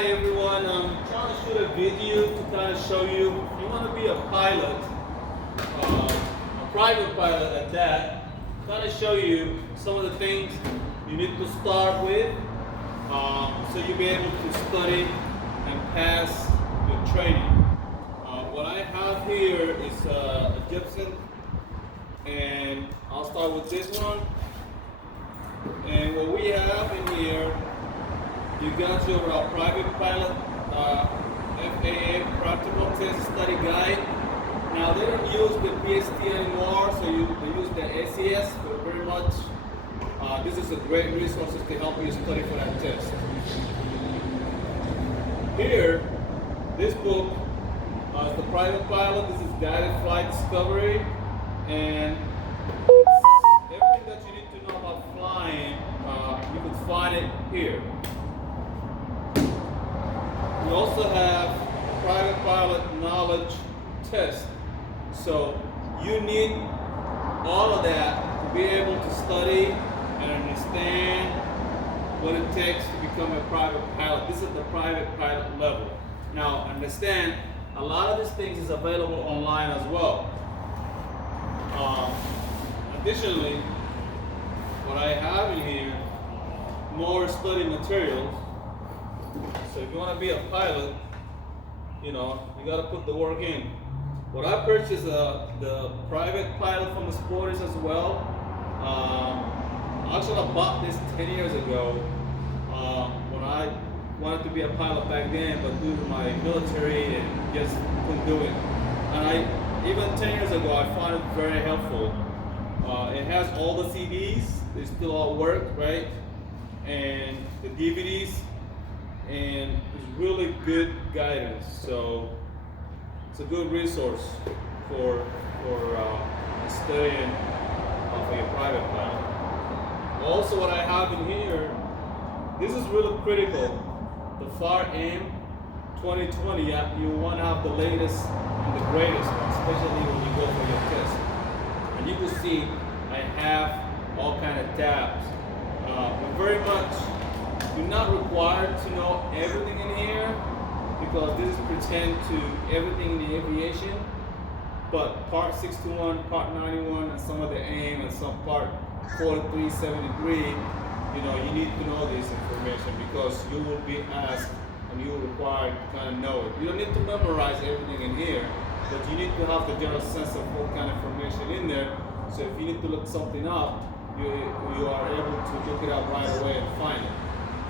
Hi everyone, I'm trying to shoot a video to kind of show you if you want to be a pilot, a private pilot at that, kind of show you some of the things you need to start with so you'll be able to study and pass your training. What I have here is a Gibson, and I'll start with this one. And what we have in here, you got your private pilot FAA practical test study guide. Now they don't use the PST anymore, so they use the ACS, but very much this is a great resource to help you study for that test. Here, this book is the private pilot. This is guided flight discovery, and everything that you need to know about flying, you can find it here. We also have a private pilot knowledge test. So you need all of that to be able to study and understand what it takes to become a private pilot. This is the private pilot level. Now understand, a lot of these things is available online as well. Additionally, what I have in here, more study materials. So if you want to be a pilot, you got to put the work in. What I purchased, the private pilot from the Sporters as well. Actually, I bought this 10 years ago when I wanted to be a pilot back then, but due to my military and just couldn't do it. And even 10 years ago, I found it very helpful. It has all the CDs, they still all work, right? And the DVDs, and it's really good guidance. So it's a good resource for studying for your private pilot. Also, what I have in here, this is really critical. The FAR Aim 2020, you want to have the latest and the greatest one, especially when you go for your test. And you can see I have all kind of tabs. We're very much, you're not required to know everything in here because this is pertain to everything in the aviation. But Part 61, Part 91, and some of the AIM and some Part 4373, you need to know this information because you will be asked and you will require to kind of know it. You don't need to memorize everything in here, but you need to have the general sense of what kind of information in there. So if you need to look something up, you are able to look it up right away and find it.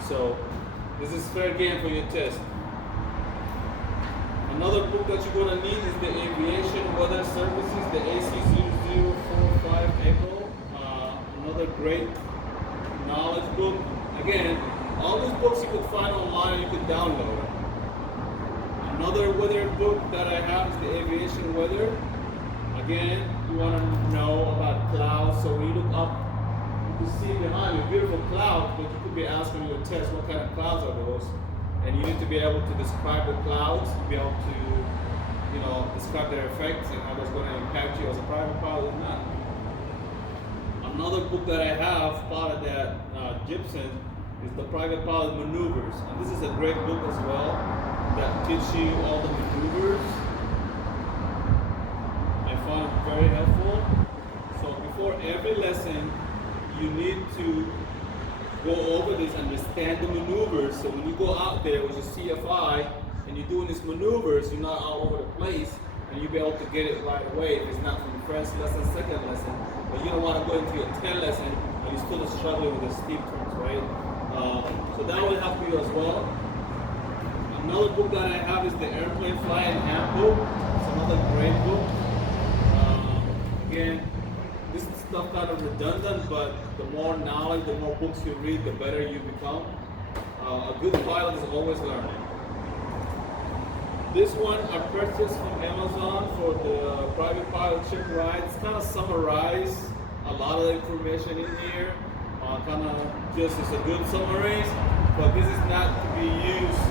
So this is fair game for your test. Another book that you're going to need is the Aviation Weather Services, the AC0045 Echo. Another great knowledge book. Again, all these books you can find online, you can download. Another weather book that I have is the Aviation Weather. Again, you want to know about clouds, so when you look up, you can see behind you beautiful clouds, but you could be asking your test what kind of clouds are those, and you need to be able to describe the clouds, be able to, describe their effects and how that's going to impact you as a private pilot or not. Another book that I have, part of that Gibson, is the Private Pilot Maneuvers, and this is a great book as well that teaches you all the maneuvers. I found it very helpful. So before every lesson, you need to go over this, understand the maneuvers. So when you go out there with your CFI and you're doing these maneuvers, you're not all over the place, and you'll be able to get it right away if it's not from the first lesson, second lesson. But you don't want to go into your 10th lesson and you're still struggling with the steep turns, right? So that will help you as well. Another book that I have is the Airplane Flying Handbook. It's another great book. Again, this is stuff kind of redundant, but the more knowledge, the more books you read, the better you become. A good pilot is always learning. This one I purchased from Amazon for the private pilot ship ride. It's kind of summarized a lot of the information in here. Kind of just as a good summary, but this is not to be used,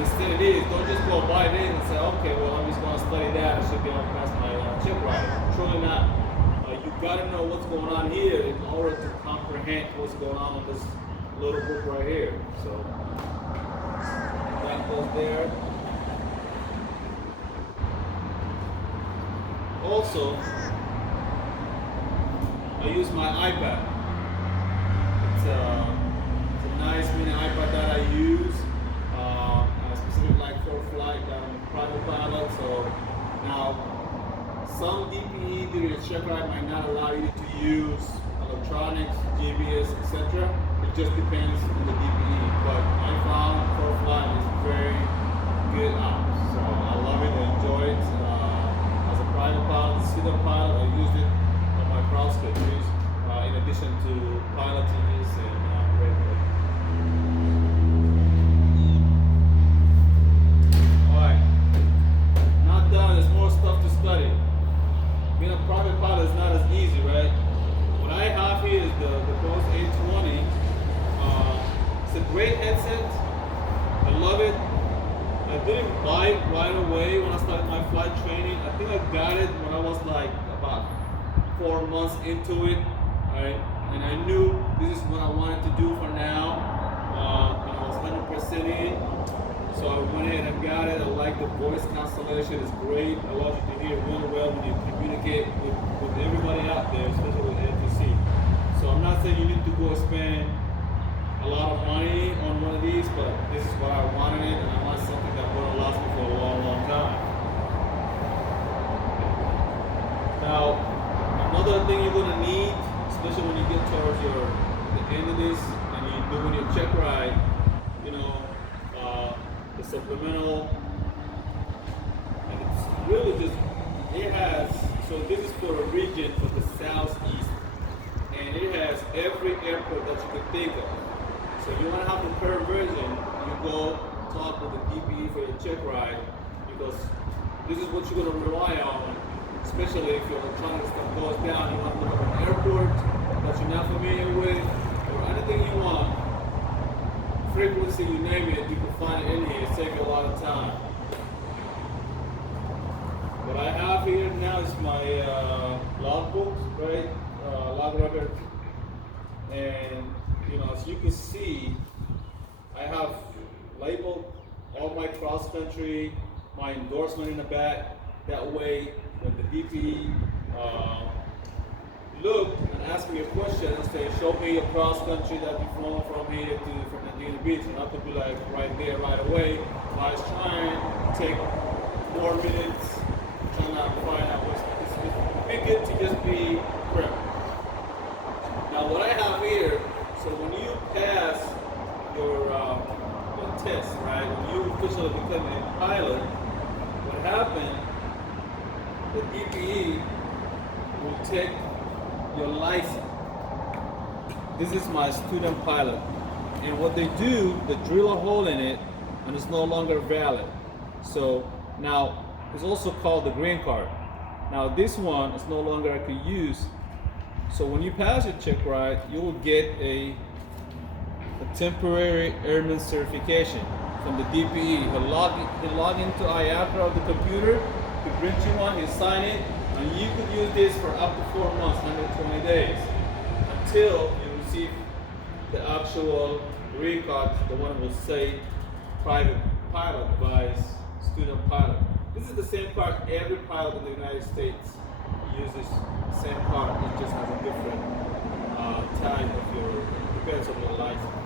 instead it is. Don't just go buy this and say, okay, well, I'm just going to study that. I should be able to pass my ship ride. Truly not. You got to know what's going on here in order to comprehend what's going on in this little book right here. So goes there. Also, I use my iPad. It's a nice mini iPad that I use. Specifically like for flight that I'm a private pilot. So now some DPE during a check ride might not allow you to use electronics, GPS, etc. It just depends on the DPE. But I found for flight is very good app. So I love it, I enjoy it. As a private pilot, student pilot, I used it on my cross countries in addition to piloting this and radio. Alright, not done, there's more stuff to study. Being a private pilot is not as easy, right? What I have here is the Bose A20. It's a great headset. I love it. I didn't buy it right away when I started my flight training. I think I got it when I was like about 4 months into it. Right? And I knew this is what I wanted to do for now. And I was 100% in. So I went ahead and got it. I like the voice cancellation. It's great. It allows you to hear really well when you communicate with everybody out there, especially with FTC. So I'm not saying you need to go spend a lot of money on one of these, but this is what I wanted it, and I want something that will last me for a long, long time. Now, another thing you're gonna need, especially when you get towards the end of this and you're doing your check ride, you know, the supplemental, and it's really just, it has, so this is for a region for the southeast, and it has every airport that you can think of. So if you want to have the current version, you go talk with the DPE for your check ride, because this is what you're going to rely on, especially if your electronic stuff goes down. You want to look up an airport that you're not familiar with, or anything you want, frequency, you name it, you can find it in here. It saves you a lot of time. What I have here now is my logbook, right? Log record, and you know, as you can see, I have labeled all my cross country, my endorsement in the back. That way, when the DPE look and ask me a question and say, show me a cross country that you flown from here to from Medina Beach, and I could be like right there, right away. I was trying to take 4 minutes, trying to find out what's it's good to just be prepped. Now, what I have here. So when you pass your test, right, when you officially become a pilot, what happened, the DPE will take your license. This is my student pilot. And what they do, they drill a hole in it, and it's no longer valid. So now, it's also called the green card. Now this one is no longer I could use. So when you pass your check ride, you will get a temporary airman certification from the DPE. He'll log into IAPRA of the computer, he print you one, he'll sign it, and you could use this for up to 4 months, 120 days, until you receive the actual green card, the one that will say private pilot by student pilot. This is the same card every pilot in the United States uses. Same card, it just has a different type of your, depends on your license.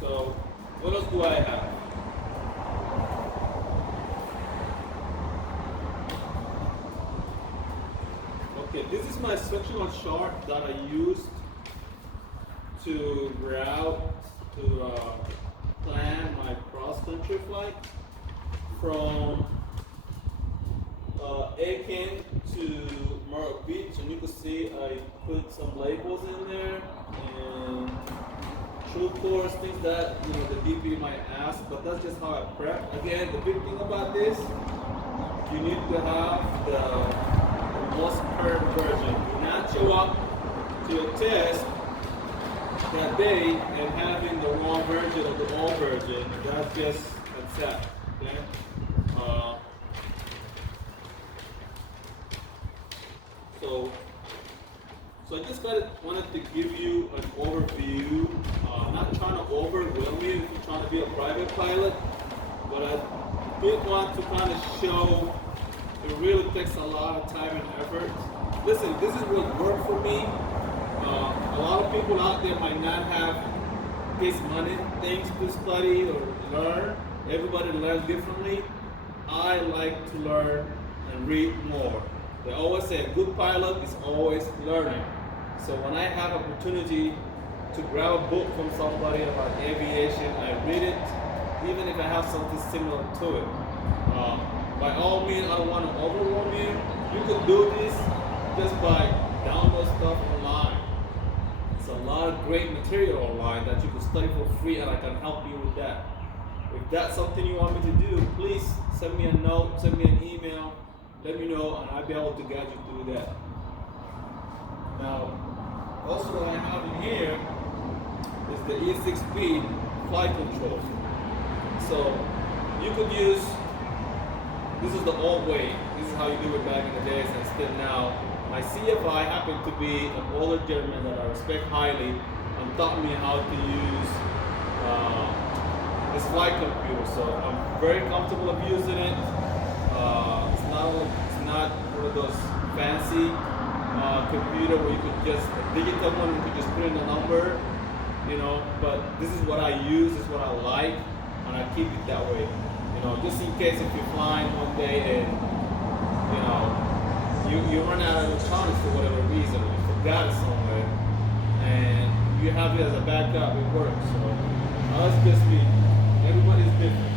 So, what else do I have? Okay, this is my sectional chart that I used to plan my cross-country flight from Aiken to Myrtle Beach, and you can see I put some labels in there and true course, things that the DP might ask, but that's just how I prep. Again, the big thing about this, you need to have the most current version. Do not show up to your test that day and having the wrong version of the old version. That's just accept. Okay? So So I just wanted to give you an overview. Not trying to overwhelm you if you're trying to be a private pilot, but I did want to kind of show it really takes a lot of time and effort. Listen, this is what worked for me. A lot of people out there might not have this money things to study or learn. Everybody learns differently. I like to learn and read more. They always say a good pilot is always learning. So when I have opportunity to grab a book from somebody about aviation, I read it, even if I have something similar to it. By all means, I don't want to overwhelm you. You could do this just by download stuff online. It's a lot of great material online that you can study for free, and I can help you with that. If that's something you want me to do, please send me a note, send me an email, let me know, and I'll be able to guide you through that. Now, also what I have in here is the E6P flight control. So you could use, this is the old way, this is how you do it back in the days and still now. My CFI happened to be an older gentleman that I respect highly and taught me how to use this flight computer. So I'm very comfortable of using it. It's not one of those fancy computer where you could just, a digital one, you could just put in a number, you know, but this is what I use, this is what I like, and I keep it that way. You know, just in case if you're flying one day and, you know, you run out of electronics for whatever reason, or you forgot it somewhere, and you have it as a backup, it works. So that's just me. Everybody's different.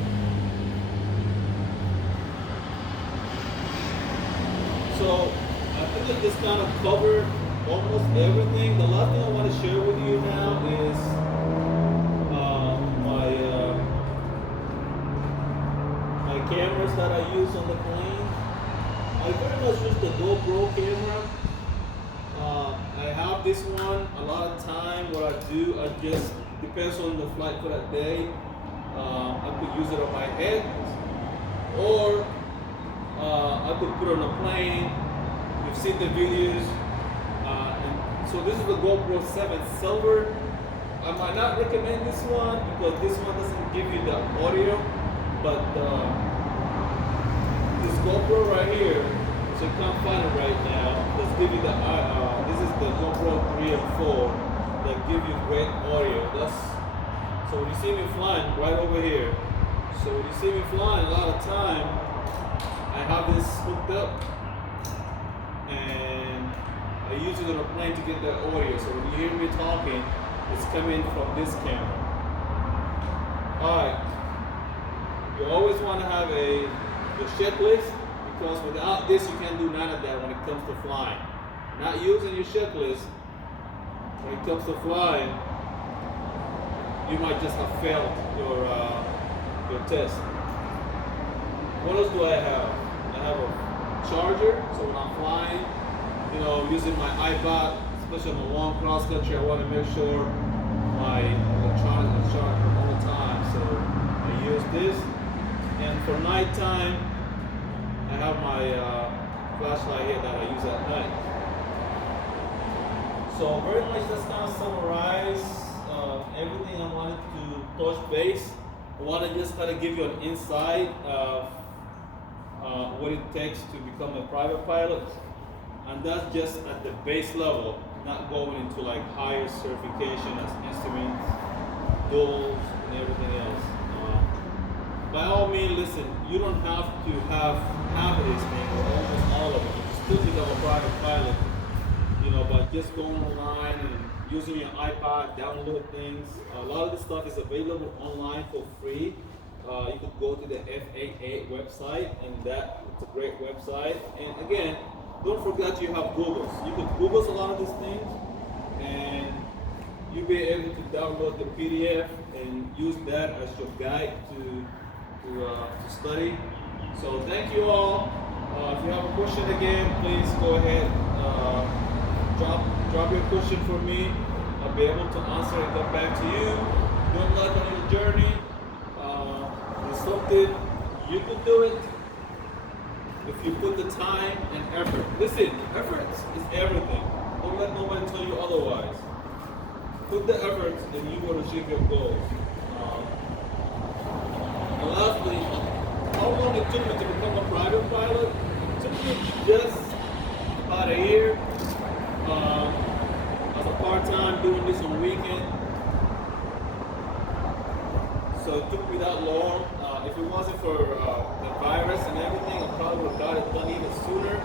So I think I just kind of covered almost everything. The last thing I want to share with you now is my cameras that I use on the plane. I very much use the GoPro camera. I have this one. A lot of time what I do, I just, depends on the flight for that day. I could use it on my head, or I could put it on a plane. You've seen the videos. And so this is the GoPro 7 Silver. I might not recommend this one because this one doesn't give you the audio, but this GoPro right here, so you can't find it right now. Let's give you the this is the GoPro 3 and 4 that give you great audio. So when you see me flying right over here, so when you see me flying, a lot of time I have this hooked up and I use it on a plane to get that audio. So when you hear me talking, it's coming from this camera. Alright, you always want to have a checklist, because without this you can't do none of that when it comes to flying. Not using your checklist when it comes to flying, you might just have failed your test. What else do I have? I have a charger, so when I'm flying, you know, using my iPod, especially on the long cross country, I want to make sure my electronics are charged all the time. So I use this, and for nighttime, I have my flashlight here that I use at night. So very much let's kind of summarize everything I wanted to touch base. I want to just kind of give you an insight of what it takes to become a private pilot, and that's just at the base level, not going into like higher certification as instruments, duals, and everything else. By all means, listen, you don't have to have half of this thing or almost all of it. You can still become a private pilot, you know, by just going online and using your iPod, download things. A lot of this stuff is available online for free. You could go to the FAA website, and it's a great website. And again, don't forget you have Google. You could Google a lot of these things, and you'll be able to download the PDF and use that as your guide to study. So thank you all. If you have a question again, please go ahead, drop your question for me. I'll be able to answer and get back to you. Good luck on your journey. It's something you can do it if you put the time and effort. Listen, effort is everything. Don't let nobody otherwise. Put the effort and you will achieve your goals. And lastly, how long it took me to become a private pilot? It took me just about a year. As a part-time, doing this on weekend. So it took me that long. If it wasn't for the virus and everything, I probably would have got it done even sooner.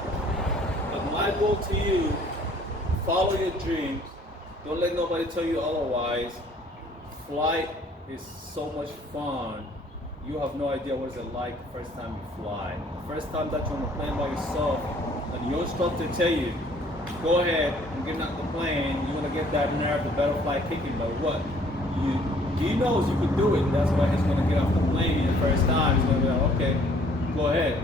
But my goal to you, follow your dreams. Don't let nobody tell you otherwise. Flight is so much fun. You have no idea what it's like the first time you fly. The first time that you're on a plane by yourself and your instructor tell you, go ahead and get out the plane, you're gonna get that nerve, the butterfly kicking, but what? He knows you could do it. That's why he's gonna get off the plane the first time. He's gonna be like, okay, go ahead.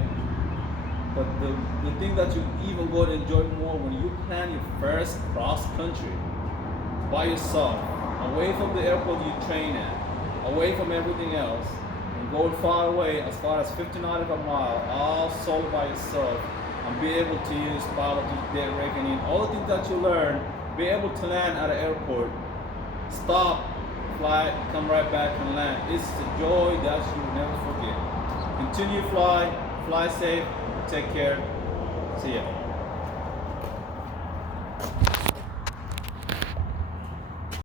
But the thing that you even go to enjoy more when you plan your first cross country by yourself, away from the airport you train at, away from everything else, and going far away, as far as 50 nautical mile, all solo by yourself, and be able to use pilot dead reckoning, all the things that you learn, be able to land at an airport, stop, fly, come right back and land. It's a joy that you will never forget. Continue fly safe, take care, see ya.